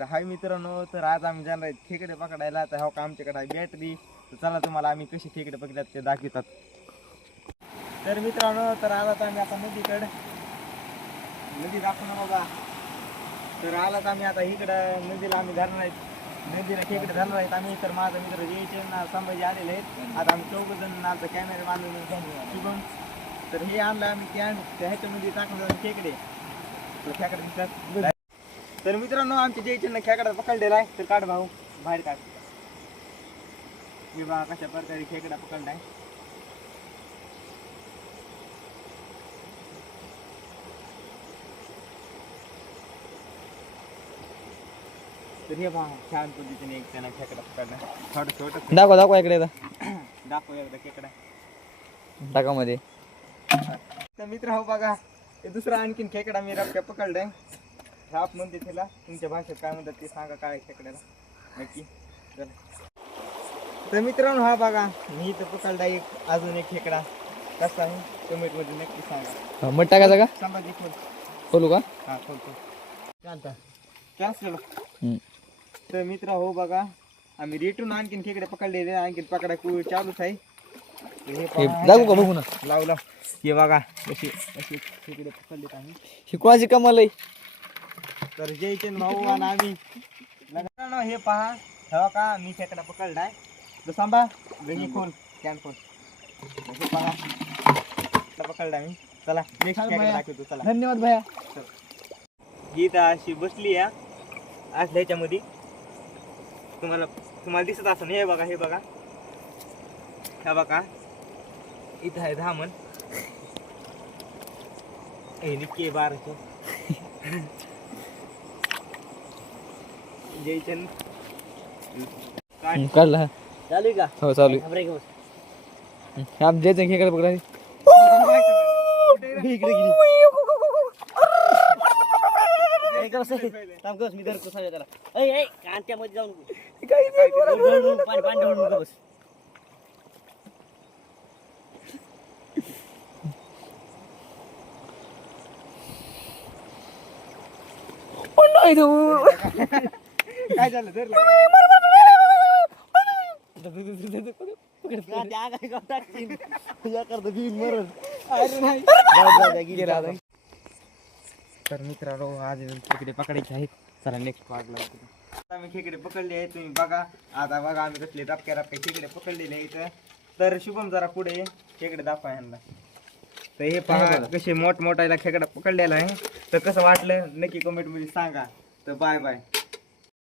तर हाय मित्रांनो, तर आज आम्ही जाणार आहे खेकडे पकडायला. तर हो का आमच्याकडे आहे बॅटरी. तर चला तुम्हाला आम्ही कशी खेकडे पकडतात ते दाखवतात. तर मित्रांनो, तर आलात आम्ही आता नदीकडे. नदी दाखवू ना बघा. तर आलात आम्ही आता इकडं नदीला आम्ही धरणार आहेत. नदीला खेकडे धरणार आहेत आम्ही. तर माझा मित्र जयचे ना संभाजी आलेले आहेत. आता आम्ही 4 जण आमचा कॅमेरा बांधून शुभम. तर हे आणलं आम्ही कॅन, ह्याच्यामध्ये टाकलं खेकडे. तर खेकडे दिसतात. तर मित्रांनो, आमच्या जयचंद खेकडा पकडलेला आहे. तर काढ भाऊ, बाहेर काढ. हे बघा कशा प्रकारे खेकडा पकडलाय. तर हे बघा छान पद्धतीने एक त्यानं खेकडा पकडला. थोडं छोटं दाखवा इकडे दाखव एकदा खेकडा टाकामध्ये. तर मित्र हो बघा, हे दुसरा आणखीन खेकडा मी रपक्या पकडलाय. राप म्हणते त्याला, तुमच्या भाषेत काय म्हणतात ते सांगा. काय खेकड्याला नक्की. तर मित्रांनो हा बघा, मी इथं पकडला एक अजून एक खेकडा. कसा आहे कमेंट मध्ये नक्की सांगा. मग टाकायचा का? संभाजी खोल. खोलू का? हा खोलतो. चालतं कॅन्सल. तर मित्र हो बघा, आम्ही रिटर्न आणखीन खेकडे पकडलेले. आणखीन पकडा चालूच आहे. दाखवू का बघू ना? लावला हे बघा अशी अशी खेकडे पकडलेत आम्ही. शिकवायची कमाल आहे. तर जयचंद भाऊ आणि आम्ही लग्न. हे पहा, हे का मी खेकडा पकडलाय. तर सांभा गणी खोल, कॅन खोल. हे पहा पकडला मी. चला नेक्स्ट खेकडा दाखवतो. चला धन्यवाद भैया. ही तर अशी बसली या असल्या ह्याच्यामध्ये. तुम्हाला दिसत असं. हे बघा, हे बघा, हे बघा इथं आहे धामण. हे निक्के 12 जयचंद काढला. चालू का? हो चालू आहे. आम जयचं खेकडे पकडा. मी धरतो सगळं त्याला. कांट्यामध्ये जाऊन पाणी पाणी ढवळून बस. काय झालं धरलं? तर मित्रांनो, आज खेकडे पकडायचे आहेत. चला नेक्स्ट वाटला. आता आम्ही खेकडे पकडले आहेत, तुम्ही बघा. आता बघा आम्ही कसले रपक्या रपक्या खेकडे पकडलेले आहेत. तर शुभम जरा पुढे खेकडे दाखवा यांना. तर हे पहा कसे मोठमोठायला खेकडा पकडलेला आहे. तर कसं वाटलं नक्की कमेंट मध्ये सांगा. तर बाय बाय.